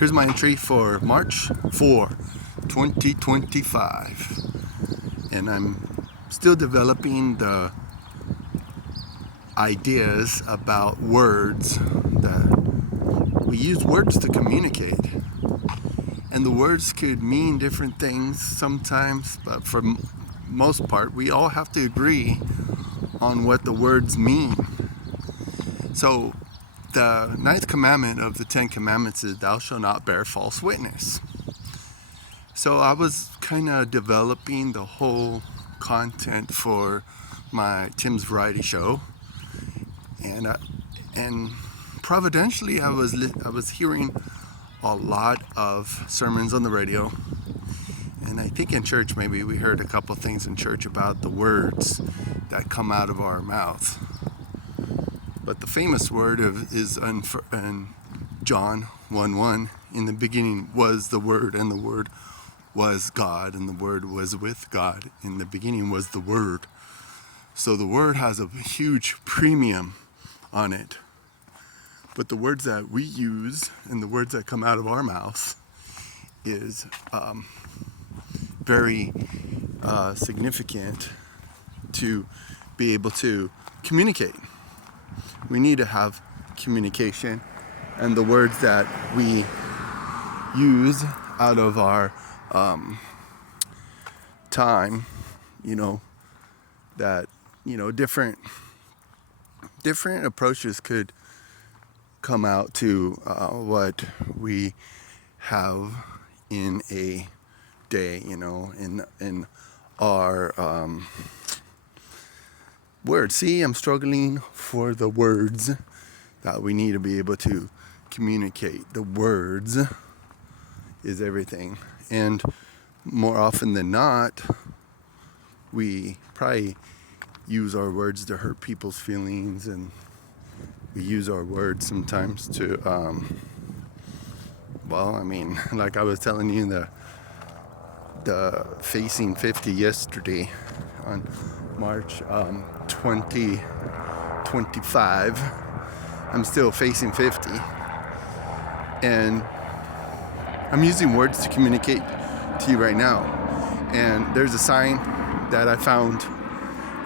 Here's my entry for March 4, 2025. And I'm still developing the ideas about words. That we use words to communicate. And the words could mean different things sometimes, but for most part, we all have to agree on what the words mean. So the ninth commandment of the 10 commandments is thou shalt not bear false witness. So I was kind of developing the whole content for my Tim's Variety Show, and providentially I was hearing a lot of sermons on the radio, and I think in church maybe we heard a couple things in church about the words that come out of our mouth. But the famous word is in John 1:1. In the beginning was the Word, and the Word was God, and the Word was with God. In the beginning was the Word. So the Word has a huge premium on it. But the words that we use and the words that come out of our mouth is very significant to be able to communicate. We need to have communication, and the words that we use out of our time, that different approaches could come out to what we have in a day, in our words. See, I'm struggling for the words that we need to be able to communicate. The words is everything. And more often than not, we probably use our words to hurt people's feelings, and we use our words sometimes to, like I was telling you, the Facing 50 yesterday on March 2025. I'm still facing 50, and I'm using words to communicate to you right now. And there's a sign that I found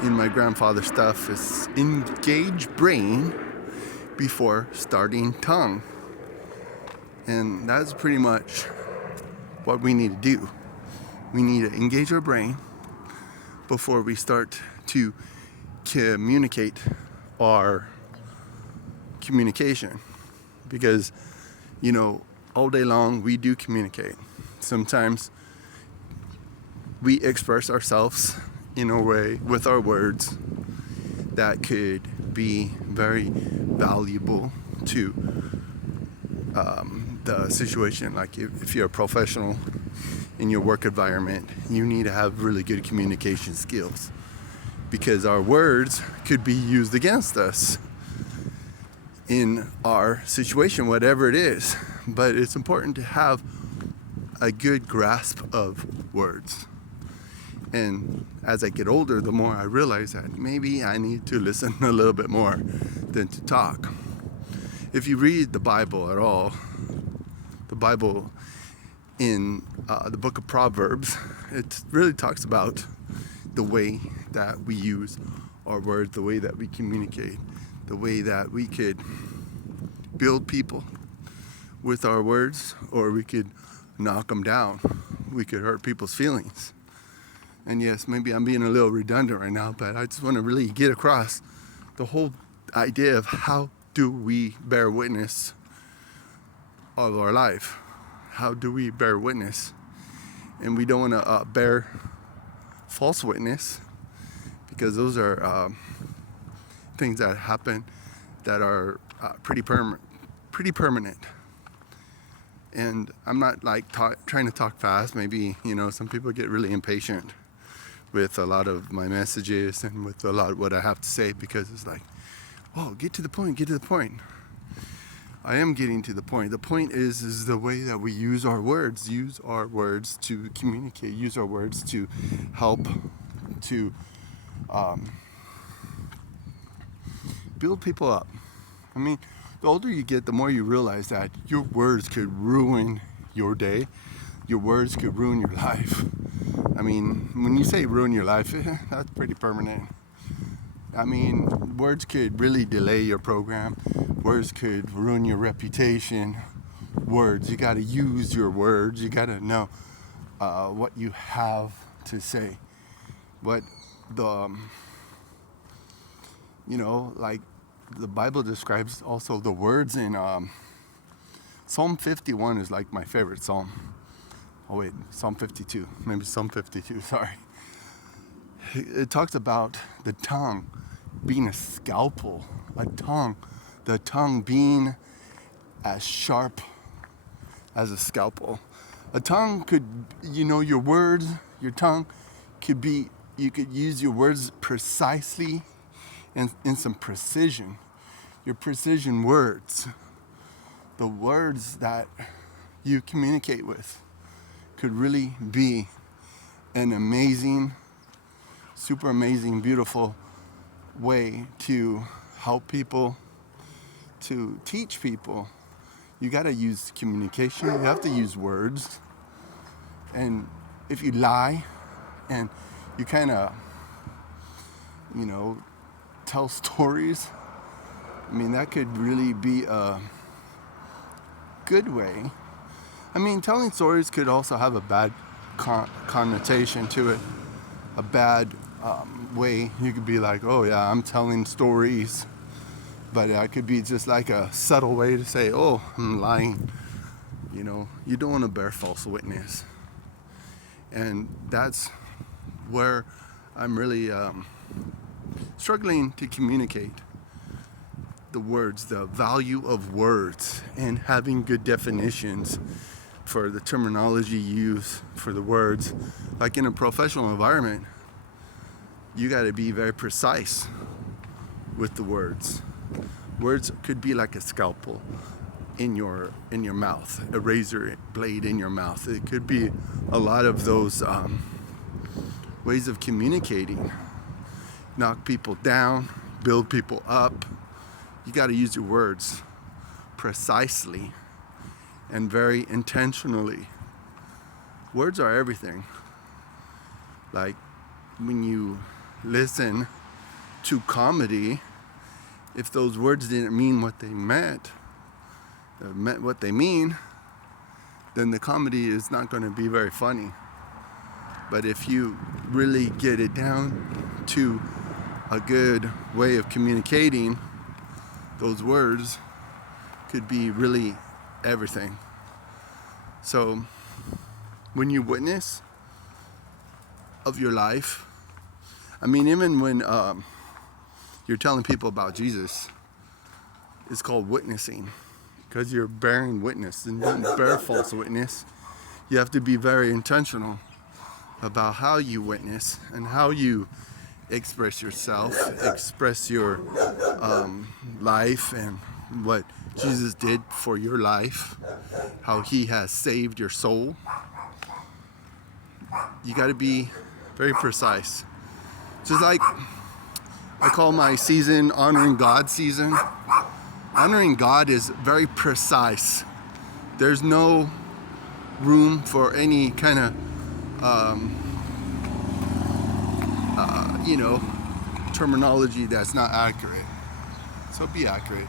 in my grandfather's stuff. It's engage brain before starting tongue. And that's pretty much what we need to do. We need to engage our brain before we start to communicate our communication. Because, all day long we do communicate. Sometimes we express ourselves in a way with our words that could be very valuable to the situation. Like if you're a professional in your work environment, you need to have really good communication skills, because our words could be used against us in our situation, whatever it is. But it's important to have a good grasp of words. And as I get older, the more I realize that maybe I need to listen a little bit more than to talk. If you read the Bible at all, the Bible in the book of Proverbs, it really talks about the way that we use our words, the way that we communicate, the way that we could build people with our words, or we could knock them down. We could hurt people's feelings. And yes, maybe I'm being a little redundant right now, but I just want to really get across the whole idea of how do we bear witness of our life. How do we bear witness? And we don't want to bear false witness, because those are things that happen that are pretty permanent. And I'm not like trying to talk fast. Maybe, some people get really impatient with a lot of my messages and with a lot of what I have to say, because it's like, whoa, get to the point. I am getting to the point. The point is the way that we use our words to communicate, use our words to help to build people up. the older you get, the more you realize that your words could ruin your day. Your words could ruin your life. I mean, when you say ruin your life, that's pretty permanent. I mean, words could really delay your program. Words could ruin your reputation. Words, you got to use your words. You got to know what you have to say. What the, like the Bible describes also the words in Psalm 51 is like my favorite psalm. Oh wait, Psalm 52, maybe Psalm 52, sorry. It talks about the tongue being a scalpel, the tongue being as sharp as a scalpel. A tongue could, your words, your tongue could be, you could use your words precisely and in some precision. Your precision words, the words that you communicate with, could really be an amazing, super amazing, beautiful way to help people, to teach people. You got to use communication. You have to use words. And if you lie and you kind of, tell stories, I mean, that could really be a good way. I mean, telling stories could also have a bad connotation to it, a bad way. You could be like, oh yeah, I'm telling stories. But it could be just like a subtle way to say, oh, I'm lying. You don't want to bear false witness. And that's where I'm really struggling to communicate the words, the value of words, and having good definitions for the terminology used for the words. Like in a professional environment, you got to be very precise with the words. Words could be like a scalpel in your mouth, a razor blade in your mouth. It could be a lot of those ways of communicating. Knock people down, build people up. You got to use your words precisely and very intentionally. Words are everything. Like when you listen to comedy, if those words didn't mean what they meant what they mean, then the comedy is not going to be very funny. But if you really get it down to a good way of communicating, those words could be really everything. So when you witness of your life, I mean, even when you're telling people about Jesus, it's called witnessing, because you're bearing witness, and don't bear false witness. You have to be very intentional about how you witness and how you express yourself, express your life and what Jesus did for your life, how he has saved your soul. You got to be very precise. Just like I call my season Honoring God season. Honoring God is very precise. There's no room for any kind of terminology that's not accurate. So be accurate.